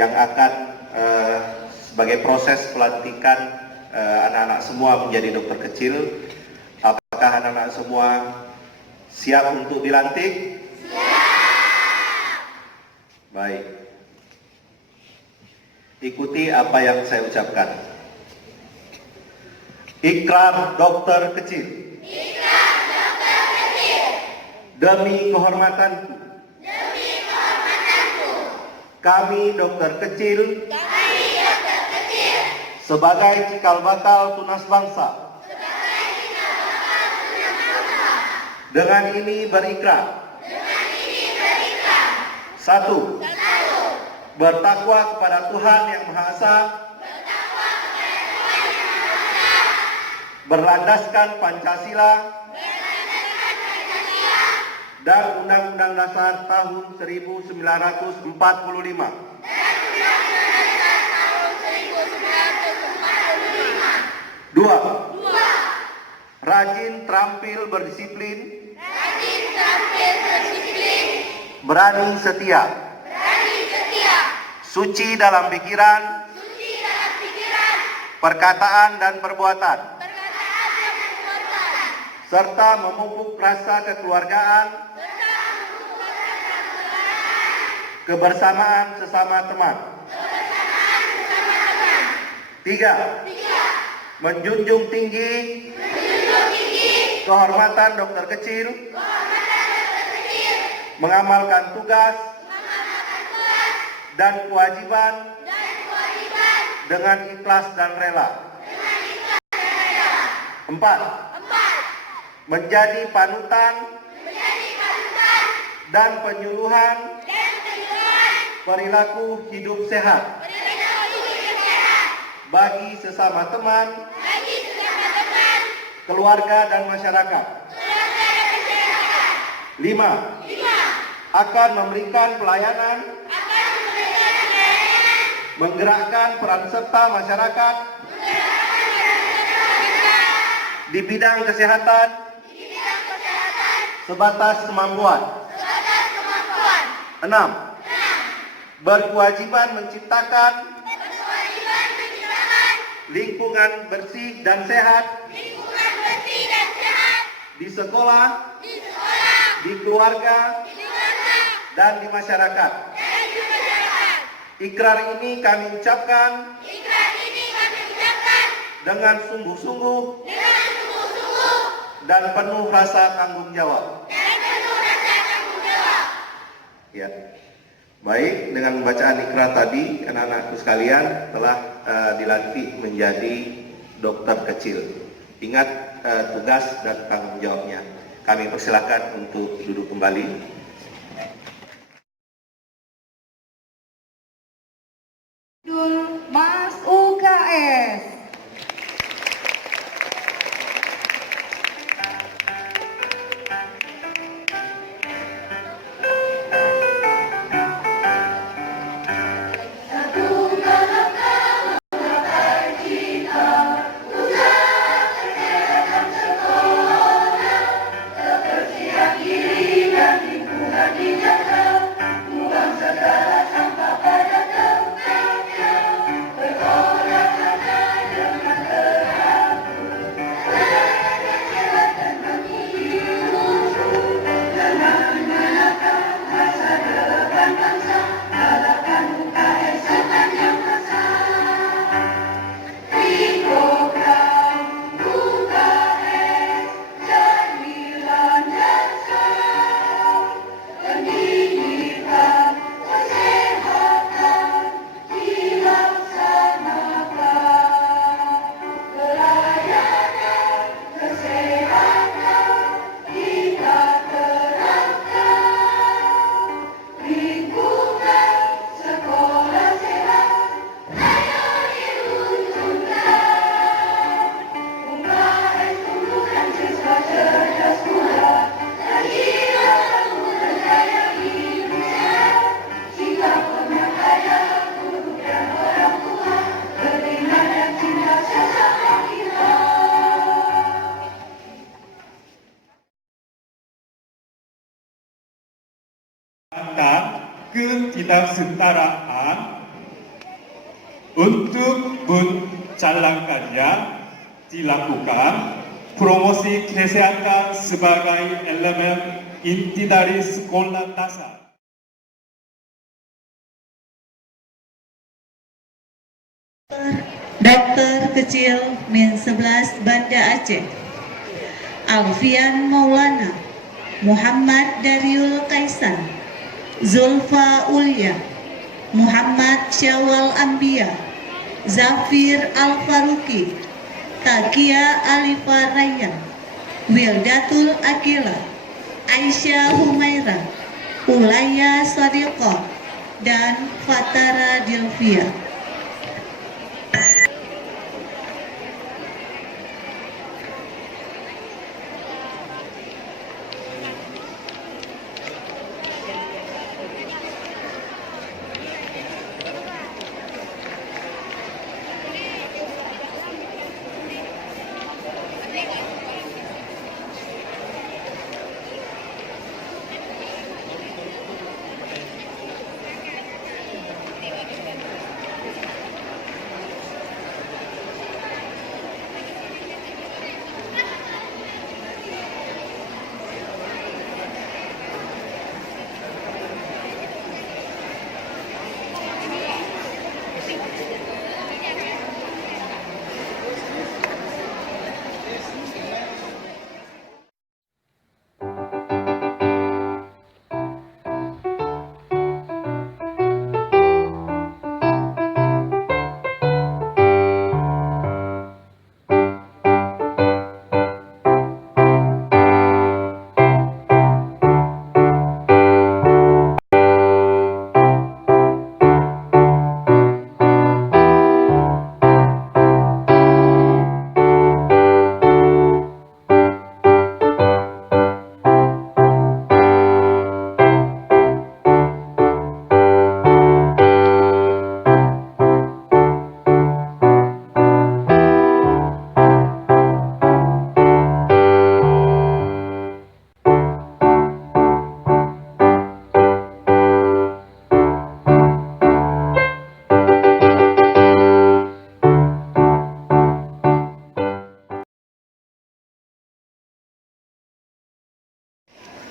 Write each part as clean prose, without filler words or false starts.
yang akan sebagai proses pelantikan anak-anak semua menjadi dokter kecil. Apakah anak-anak semua siap untuk dilantik? Siap! Baik. Ikuti apa yang saya ucapkan. Ikrar dokter kecil. Ikrar dokter kecil. Demi kehormatanku. Demi kehormatanku. Kami dokter kecil. Kami dokter kecil. Sebagai cikal bakal tunas bangsa. Sebagai cikal bakal tunas bangsa. Dengan ini berikrar. Dengan ini berikrar. 1. Bertakwa kepada Tuhan Yang Maha Esa. Bertakwa kepada Tuhan Yang Maha Esa. Berlandaskan Pancasila. Berlandaskan Pancasila. Dan Undang-Undang Dasar tahun 1945. Dan Undang-Undang Dasar tahun 1945. 2. Rajin, terampil, berdisiplin. Rajin, terampil, berdisiplin. Berani, setia. Berani, setia. Suci dalam pikiran. Suci dalam pikiran. Perkataan dan perbuatan. Perkataan dan perbuatan. Serta memupuk rasa kekeluargaan. Serta memupuk rasa kekeluargaan. Kebersamaan sesama teman. Kebersamaan sesama teman. 3. Menjunjung tinggi. Menjunjung tinggi. Kehormatan dokter kecil. Kehormatan dokter kecil. Mengamalkan tugas. Mengamalkan tugas. Dan kewajiban. Dan kewajiban. Dengan ikhlas dan rela. Dengan ikhlas dan rela. 4. 4. Menjadi panutan. Menjadi panutan. Dan penyuluhan. Dan penyuluhan. Perilaku hidup sehat. Perilaku hidup sehat. Bagi sesama teman. Bagi sesama teman. Keluarga dan masyarakat. Keluarga dan masyarakat. 5. 5. Akan memberikan pelayanan. Akan memberikan pelayanan. Menggerakkan peran serta masyarakat. Menggerakkan peran serta masyarakat. Di bidang kesehatan. Di bidang kesehatan. Sebatas kemampuan. Sebatas kemampuan. 6. Berkewajiban menciptakan. Berkewajiban menciptakan. Lingkungan bersih dan sehat. Lingkungan bersih dan sehat. Di sekolah. Di sekolah. Di keluarga. Di keluarga. Dan di masyarakat. Dan di masyarakat. Ikrar ini kami ucapkan. Ikrar ini kami ucapkan. Dengan sungguh-sungguh. Dengan sungguh-sungguh. Dan penuh rasa tanggung jawab. Dan penuh rasa tanggung jawab. Ya. Baik, dengan bacaan ikrar tadi, anak-anakku sekalian telah dilantik menjadi dokter kecil. Ingat tugas dan tanggung jawabnya. Kami persilakan untuk duduk kembali. Mas UKS. Kecintasetaraan untuk mencalonkannya dilakukan promosi kesehatan sebagai elemen inti dari sekolah dasar. Dokter Kecil Min 11 Banda Aceh, Alfian Maulana, Muhammad Dariul Kaisan, Zulfa Ulia, Muhammad Syawal Ambia, Zafir Al-Faruqi, Takia Alifa Rayyan, Wildatul Akila, Aisyah Humaira, Ulaya Sadiqah, dan Fatara Dilvia.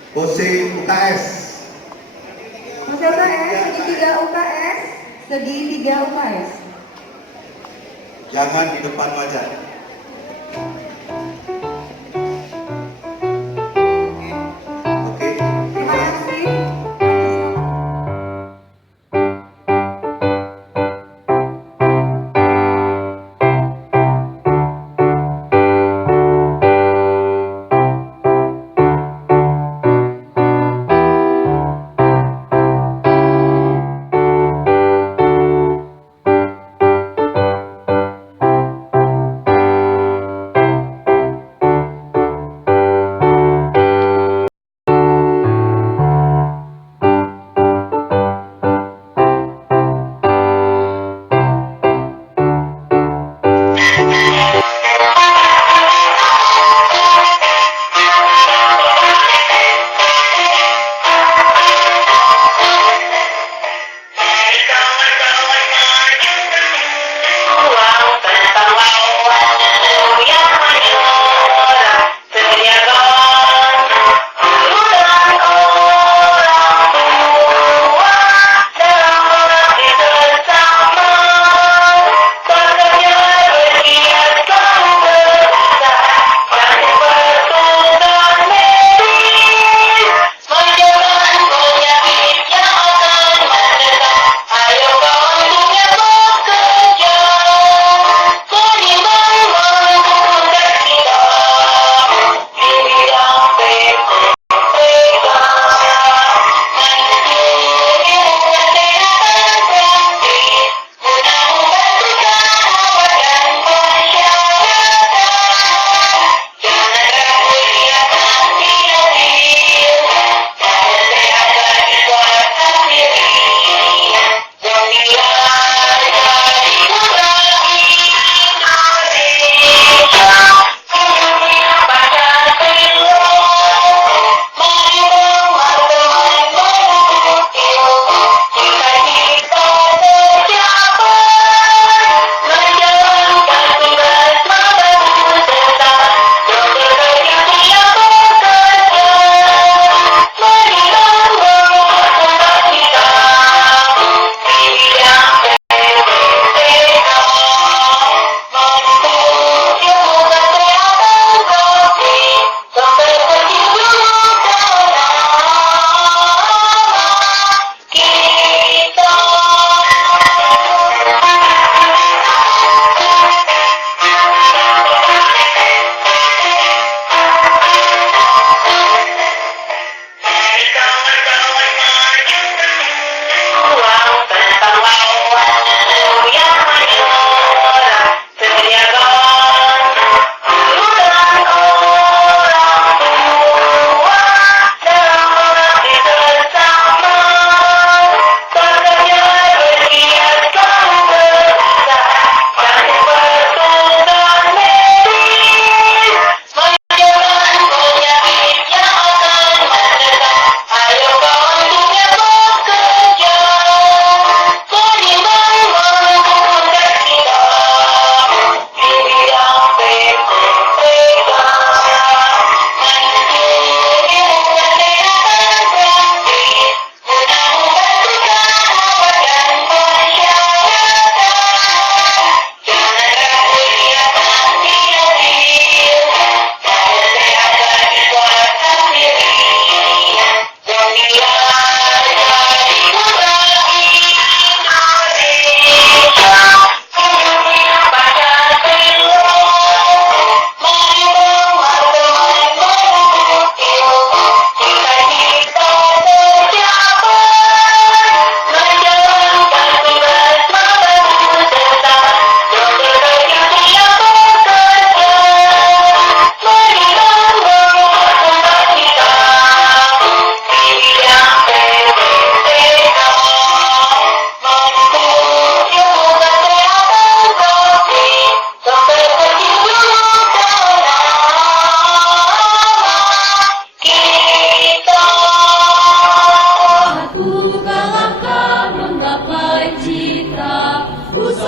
Pose UKS. Pose UKS, segitiga UKS, segitiga UKS. Jangan di depan wajah. Oke, terima kasih.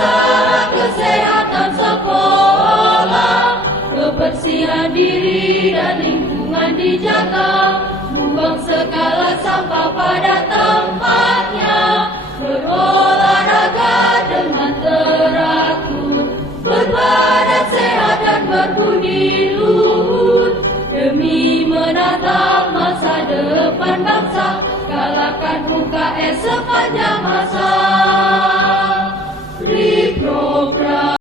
Usaha kesehatan sekolah, kebersihan diri dan lingkungan dijaga, buang segala sampah pada tempatnya, berolahraga dengan teratur, berbadan sehat dan berbudi luhur, demi menatap masa depan bangsa, galakkan UKS sepanjang masa.